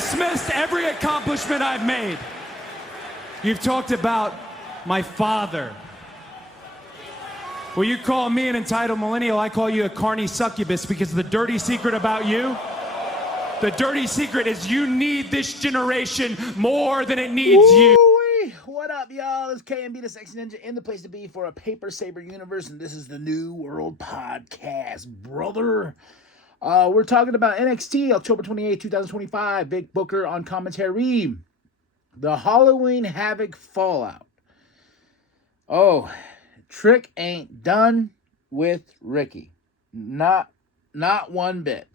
dismissed every accomplishment I've made. You've talked about my father. Well, you call me an entitled millennial, I call you a carny succubus, because the dirty secret about you, the dirty secret is you need this generation more than it needs you. What up, y'all? It's KMB, the Sexy Ninja, in the place to be for a Paper Saber universe, and this is the New World Podcast, brother. We're talking about NXT, October 28, 2025, Big Booker on commentary, the Halloween Havoc Fallout. Oh, Trick ain't done with Ricky. Not one bit.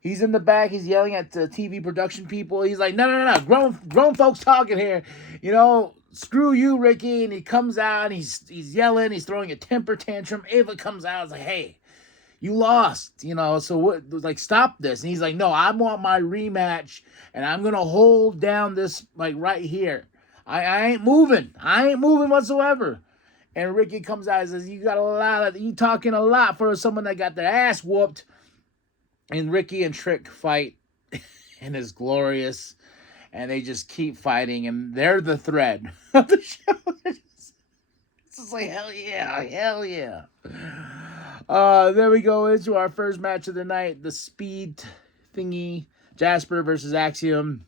He's in the back. He's yelling at the TV production people. He's like, no. Grown folks talking here. You know, screw you, Ricky. And he comes out. And he's yelling. He's throwing a temper tantrum. Ava comes out. It's like, hey, you lost. You know, so what? Like, stop this. And he's like, no, I want my rematch. And I'm going to hold down this, like, right here. I ain't moving. I ain't moving whatsoever. And Ricky comes out and says, you talking a lot for someone that got their ass whooped. And Ricky and Trick fight, and it's glorious. And they just keep fighting, and they're the thread of the show. It's just like, hell yeah. Then we go into our first match of the night, the speed thingy, Jasper versus Axiom.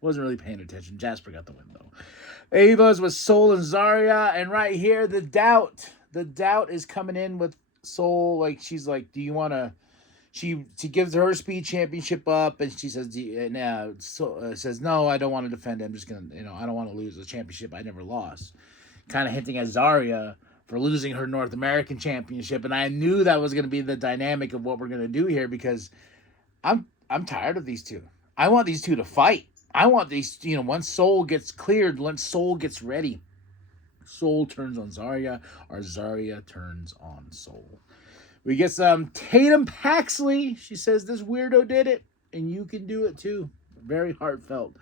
Wasn't really paying attention. Jasper got the win, though. Ava's with Soul and Zarya, and right here, the doubt is coming in with Soul. Like, she's like, do you want to... She gives her speed championship up, and she says, says, no, I don't want to defend it. I'm just going to, I don't want to lose the championship I never lost. Kind of hinting at Zarya for losing her North American championship. And I knew that was going to be the dynamic of what we're going to do here, because I'm tired of these two. I want these two to fight. I want these, once Soul gets cleared, once Soul gets ready, Soul turns on Zarya, or Zarya turns on Soul. We get some Tatum Paxley. She says, this weirdo did it, and you can do it too. Very heartfelt.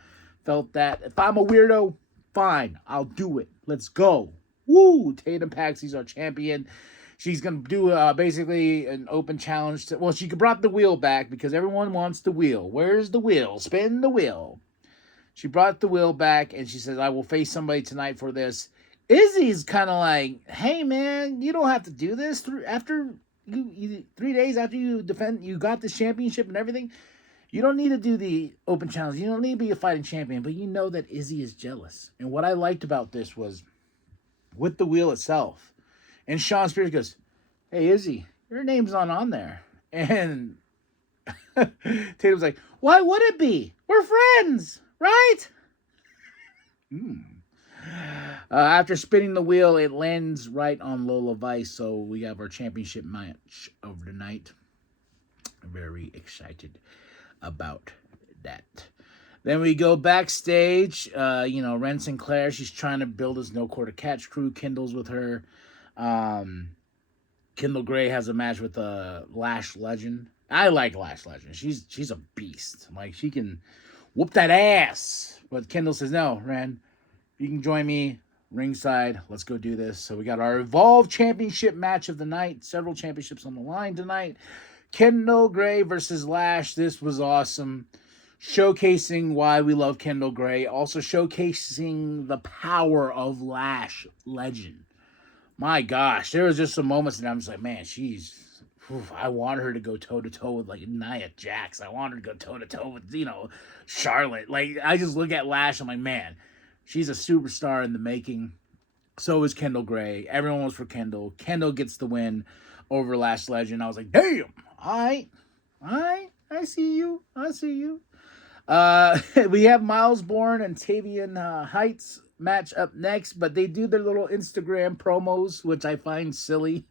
Felt that. If I'm a weirdo, fine. I'll do it. Let's go. Woo! Tatum Paxley's our champion. She's going to do basically an open challenge. She brought the wheel back because everyone wants the wheel. Where's the wheel? Spin the wheel. She brought the wheel back, and she says, I will face somebody tonight for this. Izzy's kind of like, hey, man, you don't have to do this. After... You 3 days after you got this championship and everything, you don't need to do the open challenge. You don't need to be a fighting champion, but you know that Izzy is jealous. And what I liked about this was with the wheel itself. And Shawn Spears goes, hey, Izzy, your name's not on there. And Tatum's like, why would it be? We're friends, right? After spinning the wheel, it lands right on Lola Vice, so we have our championship match over tonight. Very excited about that. Then we go backstage. Ren Sinclair, she's trying to build his No Quarter Catch crew. Kendall's with her. Kendall Gray has a match with Lash Legend. I like Lash Legend. She's a beast. Like, she can whoop that ass. But Kendall says, no, Ren, you can join me ringside. Let's go do this. So we got our Evolve Championship match of the night. Several championships on the line tonight. Kendall Gray versus Lash. This was awesome. Showcasing why we love Kendall Gray. Also showcasing the power of Lash Legend. My gosh. There was just some moments and I'm just like, man, I want her to go toe-to-toe with, like, Nia Jax. I want her to go toe-to-toe with, Charlotte. Like, I just look at Lash, I'm like, man, she's a superstar in the making. So is Kendall Gray. Everyone was for Kendall. Kendall gets the win over Lash Legend. I was like, damn. All right. I see you. We have Miles Bourne and Tavian Heights match up next, but they do their little Instagram promos, which I find silly.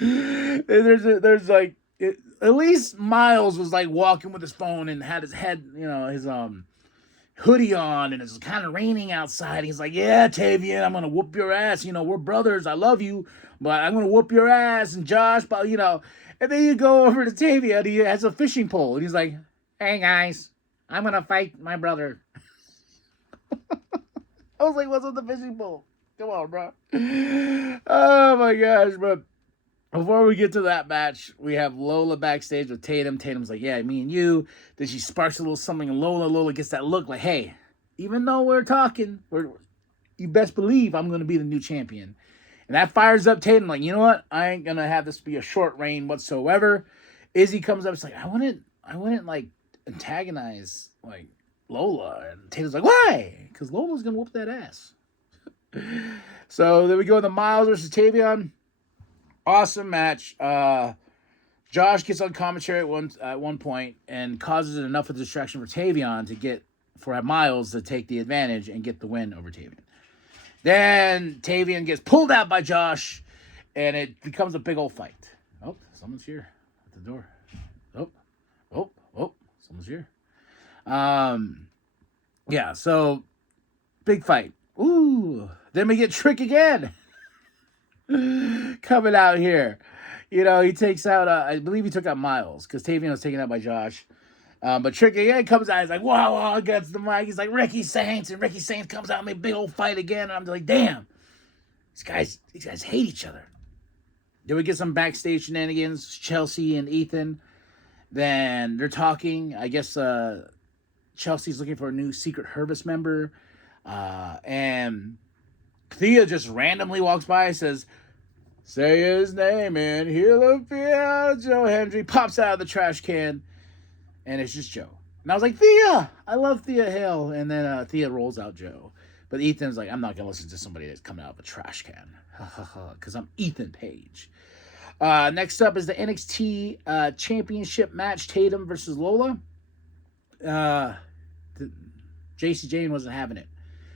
There's like, at least Miles was like walking with his phone and had his head, his hoodie on, and it's kind of raining outside. He's like, yeah, Tavian, I'm gonna whoop your ass. We're brothers. I love you, but I'm gonna whoop your ass. And Josh, but and then you go over to Tavian. He has a fishing pole, and he's like, hey guys, I'm gonna fight my brother. I was like, what's with the fishing pole? Come on, bro. Oh my gosh, but Before we get to that match, we have Lola backstage with Tatum. Tatum's like, yeah, me and you. Then she sparks a little something, and Lola gets that look like, hey, even though we're talking, you best believe I'm going to be the new champion. And that fires up Tatum, like, you know what? I ain't going to have this be a short reign whatsoever. Izzy comes up, it's like, I wouldn't like, antagonize, like, Lola. And Tatum's like, why? Because Lola's going to whoop that ass. So then we go to Miles versus Tavion. Awesome match. Josh gets on commentary at one point and causes enough of a distraction for Tavion for Miles to take the advantage and get the win over Tavion. Then Tavion gets pulled out by Josh, and it becomes a big old fight. Oh, someone's here at the door. Oh, someone's here. Yeah, so big fight. Ooh, then we get Trick again. Coming out here. You know, he takes out, I believe he took out Miles, because Tavion was taken out by Josh. But Trick again comes out, he's like, whoa, against the mic. He's like, Ricky Saints, and Ricky Saints comes out and make a big old fight again. And I'm like, damn, these guys hate each other. Then we get some backstage shenanigans, Chelsea and Ethan. Then they're talking. I guess Chelsea's looking for a new Secret Service member. And Thea just randomly walks by and says, say his name, and he'll appear. Joe Hendry pops out of the trash can, and it's just Joe. And I was like, Thea! I love Thea Hale. And then Thea rolls out Joe. But Ethan's like, I'm not going to listen to somebody that's coming out of a trash can. Because I'm Ethan Page. Next up is the NXT Championship match, Tatum versus Lola. JC Jane wasn't having it.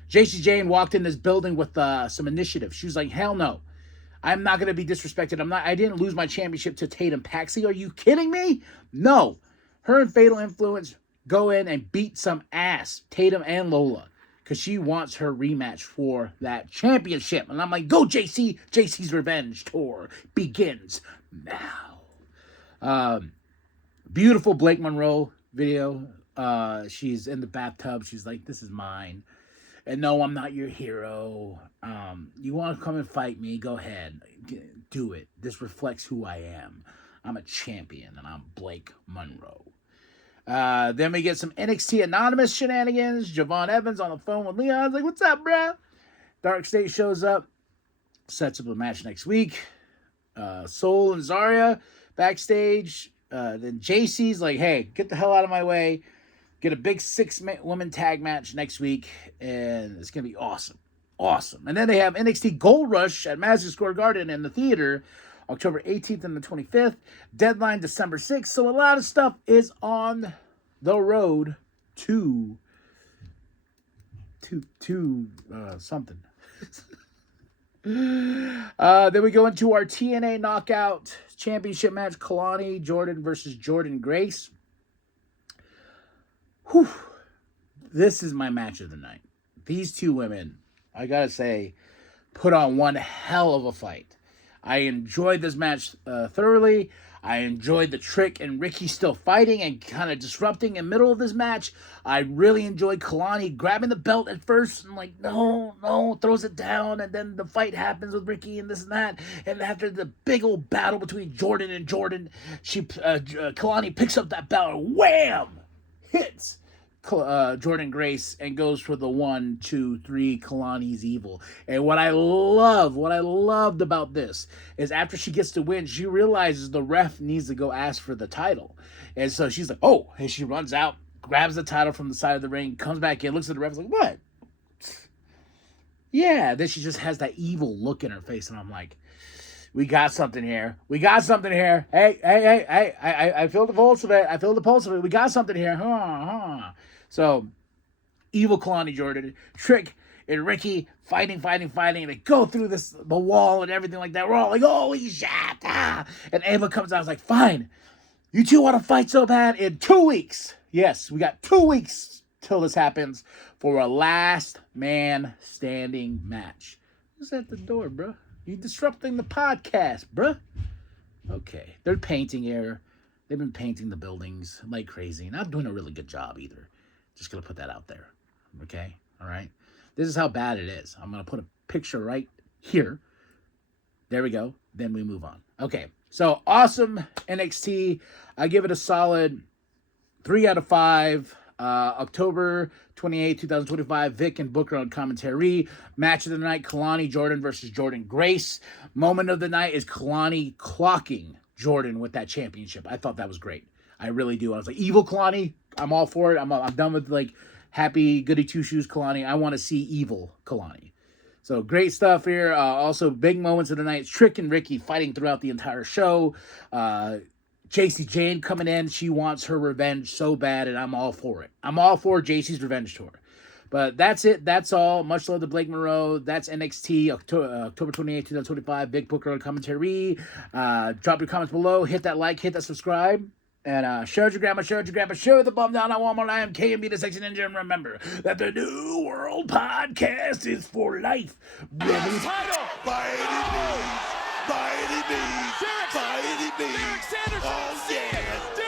JC Jane walked in this building with some initiative. She was like, hell no. I'm not going to be disrespected. I didn't lose my championship to Tatum Paxi. Are you kidding me? No. Her and Fatal Influence go in and beat some ass, Tatum and Lola, because she wants her rematch for that championship. And I'm like, go JC. JC's Revenge Tour begins now. Beautiful Blake Monroe video. She's in the bathtub. She's like, this is mine. And no, I'm not your hero. You want to come and fight me? Go ahead. Do it. This reflects who I am. I'm a champion, and I'm Blake Monroe. Then we get some NXT Anonymous shenanigans. Javon Evans on the phone with Leon. I was like, what's up, bro? Dark State shows up. Sets up a match next week. Soul and Zarya backstage. Then JC's like, hey, get the hell out of my way. Get a big 6-woman tag match next week, and it's going to be awesome. Awesome. And then they have NXT Gold Rush at Madison Square Garden in the theater, October 18th and the 25th. Deadline December 6th. So a lot of stuff is on the road to something. Then we go into our TNA Knockout Championship match, Kalani Jordan versus Jordan Grace. Whew. This is my match of the night. These two women, I gotta say, put on one hell of a fight. I enjoyed this match thoroughly. I enjoyed the Trick and Ricky still fighting and kind of disrupting in the middle of this match. I really enjoyed Kalani grabbing the belt at first and like, no, throws it down. And then the fight happens with Ricky and this and that. And after the big old battle between Jordan and Jordan, Kalani picks up that belt and wham! Hits Jordan Grace and goes for the 1, 2, 3 Kalani's evil. And what I loved about this is after she gets to win, she realizes the ref needs to go ask for the title. And so she's like, oh, and she runs out, grabs the title from the side of the ring, comes back in, looks at the ref, like, what? Yeah, then she just has that evil look in her face, and I'm like, we got something here. Hey, I feel the pulse of it. We got something here. So, evil Kalani Jordan, Trick, and Ricky fighting. And they go through the wall and everything like that. We're all like, holy shit. And Ava comes out and is like, fine. You two want to fight so bad? In 2 weeks. Yes, we got 2 weeks till this happens for a last man standing match. Who's at the door, bro? You disrupting the podcast, bruh. Okay. They're painting here. They've been painting the buildings like crazy. Not doing a really good job either. Just going to put that out there. Okay? All right? This is how bad it is. I'm going to put a picture right here. There we go. Then we move on. Okay. So awesome NXT. I give it a solid 3 out of 5. October 28, 2025. Vic and Booker on commentary. Match of the night, Kalani Jordan versus Jordan Grace. Moment of the night is Kalani clocking Jordan with that championship. I thought that was great. I really do. I was like, evil Kalani. I'm all for it. I'm done with like happy goody two shoes Kalani. I want to see evil Kalani. So great stuff here. Also, big moments of the night. Trick and Ricky fighting throughout the entire show. JC Jane coming in. She wants her revenge so bad, and I'm all for it. I'm all for JC's revenge tour. But that's it. That's all. Much love to Blake Monroe. That's NXT, October 28, 2025. Big Booker on commentary. Drop your comments below. Hit that like. Hit that subscribe. And share with your grandma, share with your grandpa, share with the bum down. I want more. I am KMB, the Sexy Ninja. And remember that the New World Podcast is for life. Brothers. By any means, by any means, by any means. Oh, yeah.